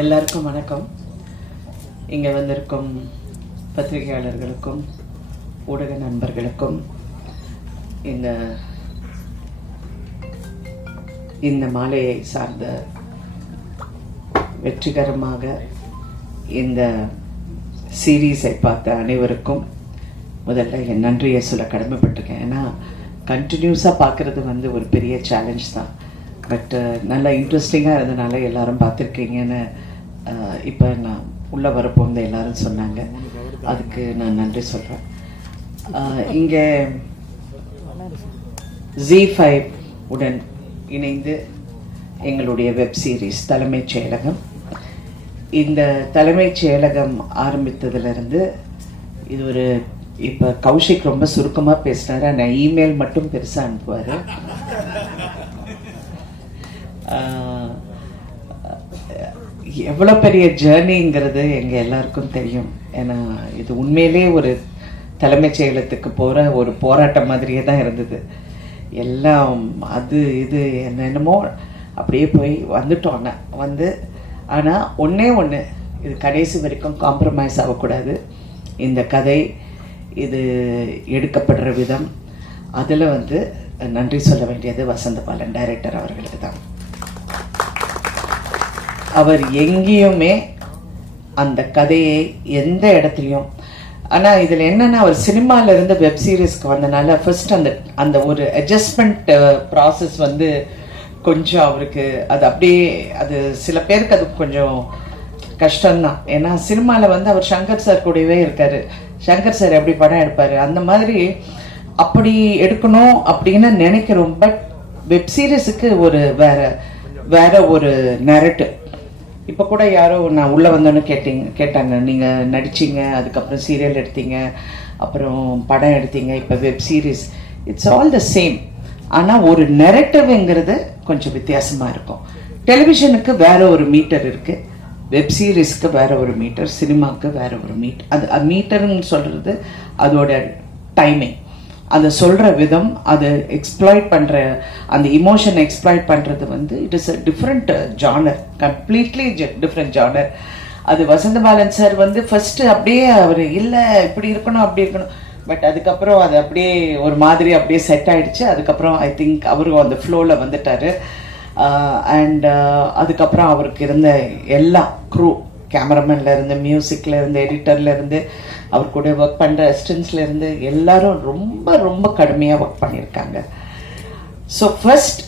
எல்லாருக்கும் வணக்கம். இங்கே வந்திருக்கும் பத்திரிகையாளர்களுக்கும் ஊடக நண்பர்களுக்கும் இந்த மாலையை சார்ந்த வெற்றிகரமாக இந்த சீரீஸை பார்த்த அனைவருக்கும் முதல்ல என் நன்றியை சொல்ல கடமைப்பட்டிருக்கேன். ஏன்னா கண்டினியூஸாக பார்க்குறது ஒரு பெரிய சேலஞ்ச் தான். பட் நல்லா இன்ட்ரெஸ்டிங்காக இருந்தனால எல்லாரும் பார்த்துருக்கீங்கன்னு இப்போ நான் உள்ளே வரப்போந்து எல்லாரும் சொன்னாங்க. அதுக்கு நான் நன்றி சொல்கிறேன். இங்கே ZEE5 உடன் இணைந்து எங்களுடைய வெப் சீரிஸ் தலைமைச் செயலகம், இந்த தலைமைச் செயலகம் ஆரம்பித்ததுலேருந்து இது இப்போ கௌஷிக் ரொம்ப சுருக்கமாக பேசினார். ஆனால் இமெயில் மட்டும் பெருசாக அனுப்புவார். எவ்வளோ பெரிய ஜேர்னிங்கிறது எங்கள் எல்லாருக்கும் தெரியும். ஏன்னா இது உண்மையிலே ஒரு தலைமைச் செயலகத்துக்கு போகிற ஒரு போராட்டம் மாதிரியே தான் இருந்தது. எல்லாம் அது இது என்னென்னமோ அப்படியே போய் வந்துட்டோம். ஆனால் ஒன்று இது கடைசி வரைக்கும் காம்ப்ரமைஸ் ஆகக்கூடாது. இந்த கதை இது எடுக்கப்படுற விதம் அதில் நன்றி சொல்ல வேண்டியது வசந்தபாலன் டைரக்டர் அவர்களுக்கு தான். அவர் எங்கேயுமே அந்த கதையை எந்த இடத்துலையும், ஆனால் இதில் என்னென்னா அவர் சினிமாவிலேருந்து வெப் சீரிஸ்க்கு வந்தனால ஃபர்ஸ்ட் அந்த ஒரு அட்ஜஸ்ட்மெண்ட் ப்ராசஸ் கொஞ்சம் அவருக்கு அது சில பேருக்கு அது கொஞ்சம் கஷ்டம்தான். ஏன்னா சினிமாவில் அவர் சங்கர் சார் கூடவே இருக்கார். சங்கர் சார் எப்படி படம் எடுப்பார் அந்த மாதிரி அப்படி எடுக்கணும் அப்படின்னு நினைக்கிறோம். பட் வெப் சீரிஸுக்கு வேற ஒரு நரேட்டிவ். இப்போ கூட யாரோ நான் உள்ளே வந்தோன்னு கேட்டாங்க, நீங்கள் நடிச்சிங்க, அதுக்கப்புறம் சீரியல் எடுத்தீங்க, அப்புறம் படம் எடுத்தீங்க, இப்போ web series, it's all the same. ஆனால் ஒரு நெரேட்டிவ்ங்கிறது கொஞ்சம் வித்தியாசமாக இருக்கும். டெலிவிஷனுக்கு வேற ஒரு மீட்டர் இருக்குது, வெப் சீரிஸ்க்கு வேற ஒரு மீட்டர், சினிமாவுக்கு வேற ஒரு மீட்டர். அது மீட்டர்னு சொல்கிறது அதோட டைமிங், அதை சொல்கிற விதம், அது எக்ஸ்ப்ளாய்ட் பண்ணுற அந்த இமோஷனை எக்ஸ்ப்ளாய்ட் பண்ணுறது it is a different genre, completely different genre. அது வசந்தபாலன் சார் ஃபஸ்ட்டு அப்படியே அவர் இல்லை இப்படி இருக்கணும் அப்படி இருக்கணும், பட் அதுக்கப்புறம் அது அப்படியே ஒரு மாதிரி அப்படியே செட் ஆகிடுச்சு. அதுக்கப்புறம் ஐ திங்க் அவரும் அந்த ஃப்ளோவில் வந்துட்டார். அண்ட் அதுக்கப்புறம் அவருக்கு இருந்த எல்லா க்ரூ, கேமராமேன்லேருந்து, மியூசிக்லேருந்து, எடிட்டர்லேருந்து, அவர் கூட ஒர்க் பண்ணுற அசிஸ்டன்ஸ்லேருந்து எல்லாரும் ரொம்ப ரொம்ப கடுமையாக ஒர்க் பண்ணியிருக்காங்க. So first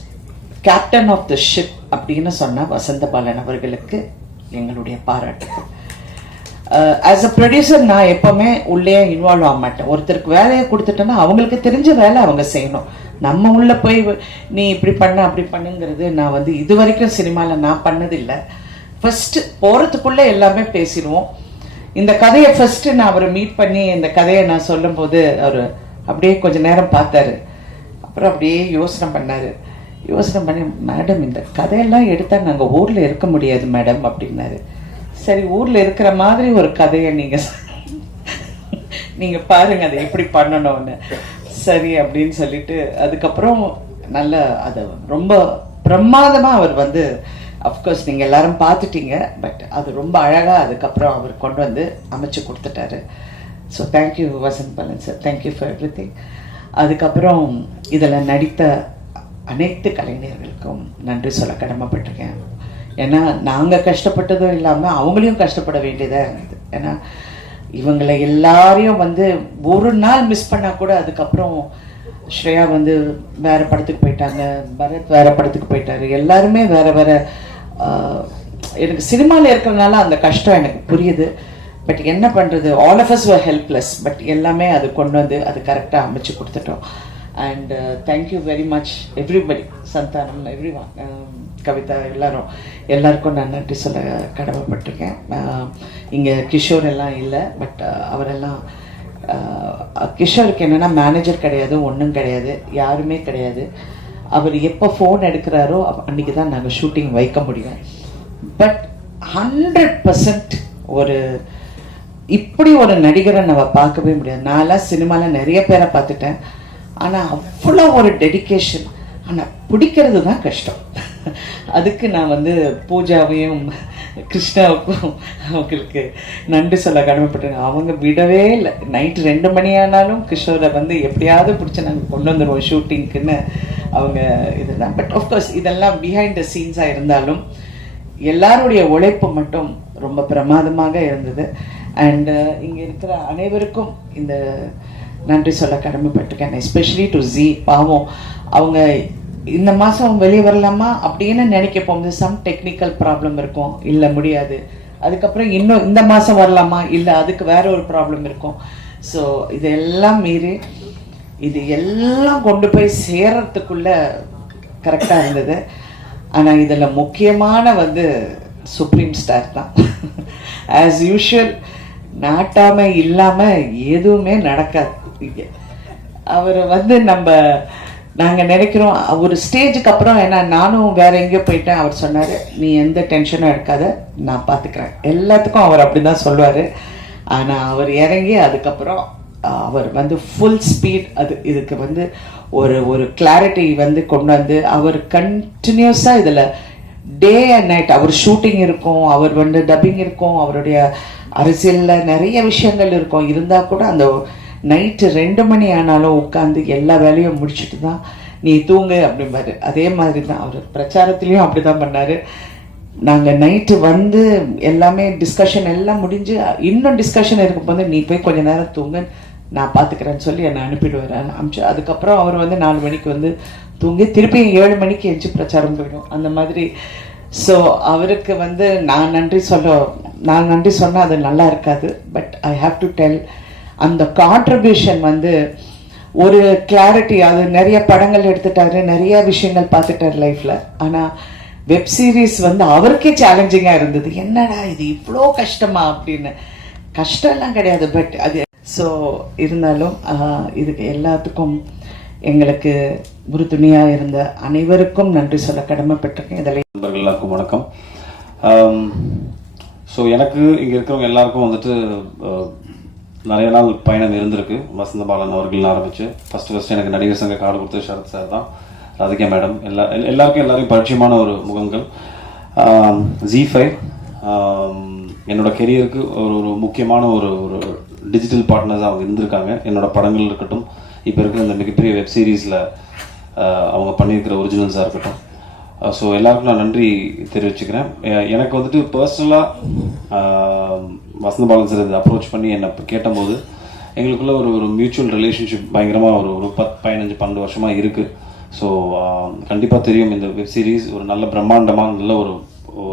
captain of the ship அப்படின்னு சொன்னால் வசந்தபாலன் அவர்களுக்கு எங்களுடைய பாராட்டுகள். ஆஸ் அ ப்ரொடியூசர் நான் எப்போவுமே உள்ளே இன்வால்வ் ஆக மாட்டேன். ஒருத்தருக்கு வேலையை கொடுத்துட்டேன்னா அவங்களுக்கு தெரிஞ்ச வேலை அவங்க செய்யணும். நம்ம உள்ளே போய் நீ இப்படி பண்ண அப்படி பண்ணுங்கிறது நான் இது வரைக்கும் சினிமாவில் நான் பண்ணதில்லை. ஃபஸ்ட்டு போகிறதுக்குள்ளே எல்லாமே பேசிடுவோம். இந்த கதையை ஃபஸ்ட்டு நான் அவரை மீட் பண்ணி இந்த கதையை நான் சொல்லும்போது அவர் அப்படியே கொஞ்சம் நேரம் பார்த்தாரு. அப்புறம் அப்படியே யோசனை பண்ணி, மேடம் இந்த கதையெல்லாம் எடுத்தால் நாங்கள் ஊரில் இருக்க முடியாது மேடம் அப்படின்னாரு. சரி, ஊரில் இருக்கிற மாதிரி ஒரு கதையை நீங்கள் பாருங்கள் அதை எப்படி பண்ணணும்னு. சரி அப்படின்னு சொல்லிட்டு அதுக்கப்புறம் நல்ல அதை ரொம்ப பிரமாதமாக அவர் அஃப்கோர்ஸ் நீங்கள் எல்லாரும் பார்த்துட்டீங்க. பட் அது ரொம்ப அழகாக அதுக்கப்புறம் அவர் கொண்டு அமைச்சு கொடுத்துட்டாரு. So thank you Vasanthabalan sir, thank you for everything. அதுக்கப்புறம் இதில் நடித்த அனைத்து கலைஞர்களுக்கும் நன்றி சொல்ல கடமைப்பட்டிருக்கேன். ஏன்னா நாங்கள் கஷ்டப்பட்டதும் இல்லாமல் அவங்களையும் கஷ்டப்பட வேண்டியதாக இருந்தது. ஏன்னா இவங்களை எல்லாரையும் ஒரு நாள் மிஸ் பண்ணால் கூட அதுக்கப்புறம் ஸ்ரேயா வேறு படத்துக்கு போயிட்டாங்க, பரத் வேறு படத்துக்கு போயிட்டாரு, எல்லாருமே வேறு எனக்கு சினிமாவில் இருக்கிறதுனால அந்த கஷ்டம் எனக்கு புரியுது. பட் என்ன பண்ணுறது, all of us were helpless. But எல்லாமே அது கொண்டு அது கரெக்டாக அமைச்சு கொடுத்துட்டோம். And thank you very much everybody, Santhanam, everyone, Kavitha, எல்லாருக்கும் நான் நன்றி சொல்ல கடமைப்பட்டிருக்கேன். இங்கே கிஷோர் எல்லாம் இல்லை, பட் அவரெல்லாம் கிஷோருக்கு என்னென்னா மேனேஜர் கிடையாது, ஒன்றும் கிடையாது, யாருமே கிடையாது. அவர் எப்போ ஃபோன் எடுக்கிறாரோ அன்றைக்கி தான் நாங்கள் ஷூட்டிங் வைக்க முடியும். பட் 100% இப்படி ஒரு நடிகரை நம்ம பார்க்கவே முடியாது. நான்லாம் சினிமாவில் நிறைய பேரை பார்த்துட்டேன், ஆனால் அவ்வளோ ஒரு டெடிக்கேஷன். ஆனால் பிடிக்கிறது தான் கஷ்டம். அதுக்கு நான் பூஜாவையும் கிருஷ்ணாவுக்கும் அவங்களுக்கு நன்றி சொல்ல கடமைப்பட்டாங்க. அவங்க விடவே இல்லை. நைட்டு 2 மணி ஆனாலும் கிஷோரை வந்து எப்படியாவது பிடிச்சி நாங்கள் கொண்டு வந்துடுவோம் ஷூட்டிங்க்குன்னு அவங்க இதெல்லாம். பட் ஆஃப்கோர்ஸ் இதெல்லாம் பிஹைண்ட் த சீன்ஸாக இருந்தாலும் எல்லாருடைய உழைப்பு மட்டும் ரொம்ப பிரமாதமாக இருந்தது. அண்டு இங்கே இருக்கிற அனைவருக்கும் இந்த நன்றி சொல்ல கடமைப்பட்டிருக்கேன். எஸ்பெஷலி டு ஜி. பாவம் அவங்க இந்த மாதம் வெளியே வரலாமா அப்படின்னு நினைக்க போகும்போது சம் டெக்னிக்கல் ப்ராப்ளம் இருக்கும், இல்லை முடியாது. அதுக்கப்புறம் இன்னும் இந்த மாதம் வரலாமா, இல்லை அதுக்கு வேற ஒரு ப்ராப்ளம் இருக்கும். ஸோ இதெல்லாம் மீறி இது எல்லாம் கொண்டு போய் சேர்றதுக்குள்ள கரெக்டாக இருந்தது. ஆனால் இதில் முக்கியமான வந்து சுப்ரீம் ஸ்டார் தான். ஆஸ் யூஷுவல் நாட்டாமை இல்லாமல் எதுவுமே நடக்காது. அவர் வந்து நாங்கள் நினைக்கிறோம் ஒரு ஸ்டேஜுக்கு அப்புறம், ஏன்னா நானும் வேற எங்கேயோ போயிட்டேன், அவர் சொன்னார் நீ எந்த டென்ஷனும் எடுக்காத நான் பார்த்துக்கிறேன். எல்லாத்துக்கும் அவர் அப்படி தான் சொல்லுவார். ஆனால் அவர் இறங்கி அதுக்கப்புறம் அவர் வந்து ஃபுல் ஸ்பீட் இதுக்கு வந்து ஒரு கிளாரிட்டி வந்து கொண்டு வந்து அவர் கண்டினியூஸாக இதில் டே அண்ட் நைட் அவர் ஷூட்டிங் இருக்கும், அவர் வந்து டப்பிங் இருக்கும், அவருடைய அரசியலில் நிறைய விஷயங்கள் இருக்கும். இருந்தால் கூட அந்த நைட்டு 2 மணி ஆனாலும் உட்காந்து எல்லா வேலையும் முடிச்சுட்டு தான் நீ தூங்கு அப்படிம்பாரு. அதே மாதிரி தான் அவர் பிரச்சாரத்துலேயும் அப்படி தான் பண்ணார். நாங்கள் நைட்டு வந்து எல்லாமே டிஸ்கஷன் எல்லாம் முடிஞ்சு இன்னும் டிஸ்கஷன் இருக்கும்போது நீ போய் கொஞ்சம் நேரம் தூங்க நான் பார்த்துக்கிறேன்னு சொல்லி என்னை அனுப்பிடுவார். அனுப்பிச்சு அதுக்கப்புறம் அவர் வந்து 4 மணிக்கு வந்து தூங்கி திருப்பி 7 மணிக்கு எஞ்சி பிரச்சாரம் போயிடும் அந்த மாதிரி. ஸோ அவருக்கு வந்து நான் நன்றி சொன்னால் அது நல்லா இருக்காது. But I have to tell அந்த கான்ட்ரிபியூஷன் வந்து ஒரு கிளாரிட்டி. அது நிறைய படங்கள் எடுத்துட்டாரு, நிறைய விஷயங்கள் பார்த்துட்டார் லைஃப்பில். ஆனால் வெப் சீரிஸ் வந்து அவருக்கே சேலஞ்சிங்காக இருந்தது. என்னடா இது இவ்வளோ கஷ்டமா அப்படின்னு. கஷ்டம்லாம் கிடையாது, பட் அது ஸோ இருந்தாலும் இதுக்கு எல்லாத்துக்கும் எங்களுக்கு உறுதுணையாக இருந்த அனைவருக்கும் நன்றி சொல்ல கடமைப்பட்டிருக்கேன். இதில் நண்பர்கள் எல்லாருக்கும் வணக்கம். ஸோ எனக்கு இங்கே இருக்கிறவங்க எல்லாருக்கும் வந்துட்டு நிறைய நாள் பயணம் இருந்திருக்கு. வசந்த பாலன் அவர்கள் ஆரம்பிச்சு ஃபர்ஸ்ட் எனக்கு நடிகர் சங்க கார்டு கொடுத்து ஷரத் சார் தான், ராதிகா மேடம், எல்லாரையும் பரிச்சயமான ஒரு முகங்கள். ZEE5 என்னோட கெரியருக்கு ஒரு முக்கியமான ஒரு டிஜிட்டல் பார்ட்னர்ஸ் அவங்க இருந்திருக்காங்க. என்னோட படங்கள் இருக்கட்டும், இப்போ இருக்கிற இந்த மிகப்பெரிய வெப் சீரீஸில் அவங்க பண்ணியிருக்கிற ஒரிஜினல்ஸாக இருக்கட்டும். ஸோ எல்லாருக்கும் நான் நன்றி தெரிவிச்சுக்கிறேன். எனக்கு வந்துட்டு பர்சனலாக வசந்த பாலன் சார் இதை அப்ரோச் பண்ணி என்னை கேட்டபோது எங்களுக்குள்ள ஒரு மியூச்சுவல் ரிலேஷன்ஷிப் பயங்கரமாக ஒரு 10-15-12 வருஷமாக இருக்குது. ஸோ கண்டிப்பாக தெரியும் இந்த வெப் சீரிஸ் ஒரு நல்ல பிரம்மாண்டமாக நல்ல ஒரு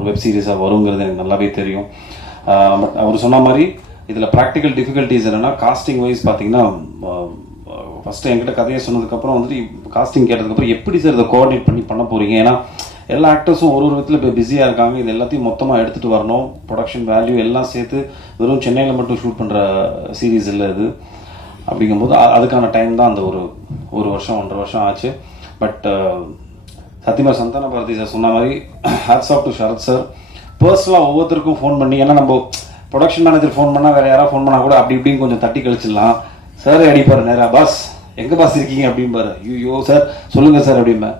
வெப் சீரிஸாக வருங்கிறது எனக்கு நல்லாவே தெரியும். பட் அவர் சொன்ன மாதிரி இதில் ப்ராக்டிக்கல் டிஃபிகல்ட்டிஸ் என்னென்னா காஸ்டிங் வைஸ் பார்த்தீங்கன்னா ஃபஸ்ட்டு என்கிட்ட கதையை சொன்னதுக்கப்புறம் வந்துட்டு காஸ்டிங் கேட்டதுக்கப்புறம் எப்படி சார் இதை கோஆர்டினேட் பண்ண போகிறீங்க? ஏன்னா எல்லா ஆக்டர்ஸும் ஒரு விதத்தில் இப்போ பிஸியாக இருக்காங்க. இது எல்லாத்தையும் மொத்தமாக எடுத்துகிட்டு வரணும், ப்ரொடக்ஷன் வேல்யூ எல்லாம் சேர்த்து வெறும் சென்னையில் மட்டும் ஷூட் பண்ணுற சீரீஸ் இல்லை இது. அப்படிங்கும்போது அதுக்கான டைம் தான் அந்த ஒரு வருஷம் 1.5 வருஷம் ஆச்சு. பட் சத்தியமாக சந்தான பாரதி சார் சொன்ன மாதிரி hats off to Sharath sir. பர்சனலாக ஒவ்வொருத்தருக்கும் ஃபோன் பண்ணி, ஏன்னா நம்ம ப்ரொடக்ஷன் மேனேஜர் ஃபோன் பண்ணால் வேறு யாராவது ஃபோன் பண்ணால் கூட அப்படி இப்படின்னு கொஞ்சம் தட்டி கழிச்சிடலாம். சார் அடிப்பார் நேராக, பாஸ் எங்கே பாஸ் இருக்கீங்க அப்படிம்பாரு. ஐயோ சார் சொல்லுங்கள் சார் அப்படிம்பேன்.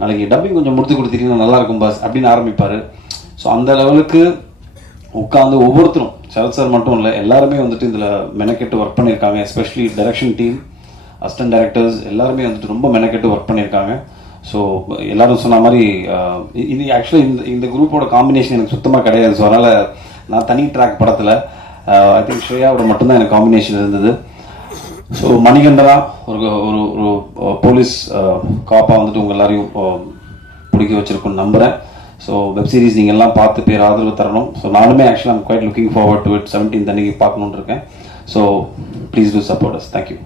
நாளைக்கு டப்பிங் கொஞ்சம் முடித்து கொடுத்துட்டீங்கன்னா நல்லாயிருக்கும் பாஸ் அப்படின்னு ஆரம்பிப்பார். ஸோ அந்த லெவலுக்கு உட்காந்து ஒவ்வொருத்தரும், சரத் சார் மட்டும் இல்லை எல்லாருமே வந்துட்டு இதில் மெனக்கெட்டு ஒர்க் பண்ணியிருக்காங்க. Especially direction team, assistant directors எல்லாருமே வந்துட்டு ரொம்ப மெனக்கெட்டு ஒர்க் பண்ணியிருக்காங்க. ஸோ எல்லாரும் சொன்ன மாதிரி இது ஆக்சுவலாக இந்த குரூப்போட காம்பினேஷன் எனக்கு சுத்தமாக கிடையாது. ஸோ அதனால் நான் தனி ட்ராக் படத்தில் ஐ திங்க் ஸ்ரேயாவோட மட்டும்தான் எனக்கு காம்பினேஷன் இருந்தது. ஸோ மணிகண்டனா ஒரு போலீஸ் காப்பாக வந்துட்டு உங்கள் எல்லாரையும் பிடிக்க வச்சிருக்குன்னு நம்புகிறேன். ஸோ வெப் சீரிஸ் நீங்கள் எல்லாம் பார்த்து பேர் ஆதரவு தரணும். ஸோ நானுமே ஆக்சுவலாக I'm quite looking forward to it. 17th அன்னைக்கு பார்க்கணுன்னு இருக்கேன். So please do support us. Thank you.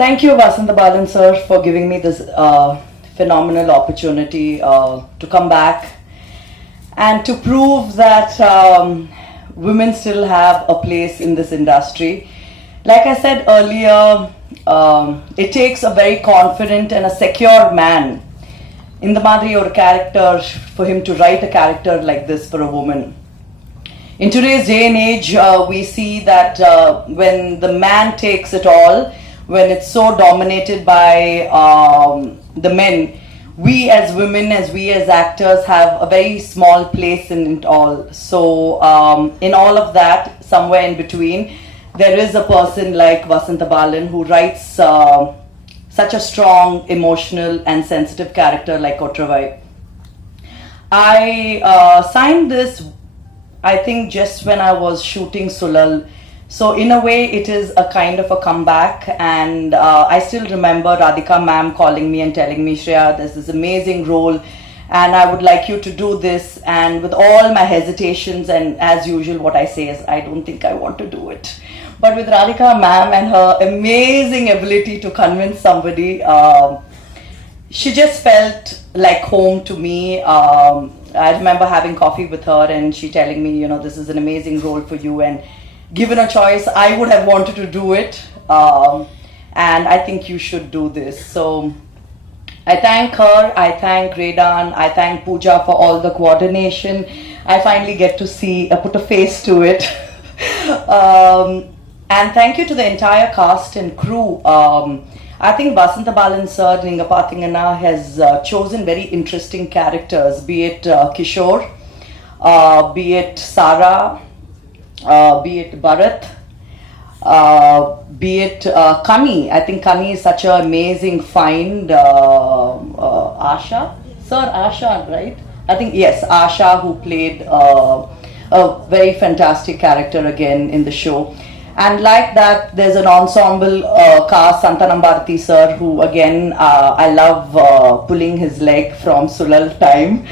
Thank you, Vasanta Balan sir, for giving me this phenomenal opportunity to come back and to prove that women still have a place in this industry. Like I said earlier, it takes a very confident and a secure man in the madri or character for him to write a character like this for a woman. In today's day and age, we see that when the man takes it all, when it's so dominated by the men, we as women, as we as actors, have a very small place in it all. So in all of that, somewhere in between, there is a person like Vasantha Balan who writes such a strong, emotional and sensitive character like Kotravai. I signed this, I think, just when I was shooting Sulal. So in a way, it is a kind of a comeback, and I still remember Radhika ma'am calling me and telling me, Shreya, there's this amazing role, and I would like you to do this. And with all my hesitations, and as usual, what I say is, I don't think I want to do it. But with Radhika ma'am and her amazing ability to convince somebody, she just felt like home to me. I remember having coffee with her and she telling me, you know, this is an amazing role for you, and given a choice, I would have wanted to do it, and I think you should do this. So I thank her, I thank Redan, I thank Pooja for all the coordination. I finally get to see, put a face to it. And thank you to the entire cast and crew. I think Vasantha Balan sir, Ninga Pathingana, has chosen very interesting characters, be it Kishore, be it Sarah, be it Bharat, be it Kani. I think Kani is such an amazing find. Asha? Sir, Asha, right? I think, yes, Asha, who played a very fantastic character again in the show. And like that, there's an ensemble cast, Santanam Bharati sir, who again, I love pulling his leg from Sulal time.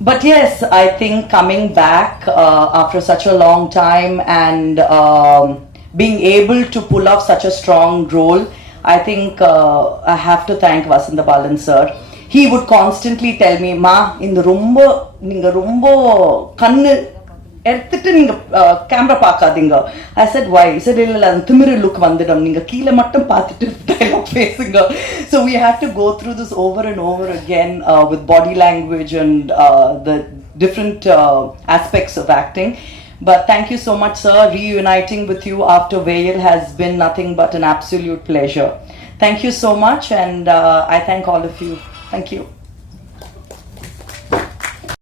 But yes, I think coming back after such a long time and being able to pull off such a strong role, I think I have to thank Vasantha Balan sir. He would constantly tell me, Ma, ninga rombo kannu எடுத்துட்டு நீங்க camera பார்க்காதீங்க. I said why? He said இல்ல அந்த திமிரு look வந்துடும், நீங்க கீழ மட்டும் பார்த்துட்டு டயலாக் பேசுங்க. So we had to go through this over and over again with body language and the different aspects of acting. But thank you so much, sir. Reuniting with you after Veil has been nothing but an absolute pleasure. Thank you so much, and I thank all of you. Thank you.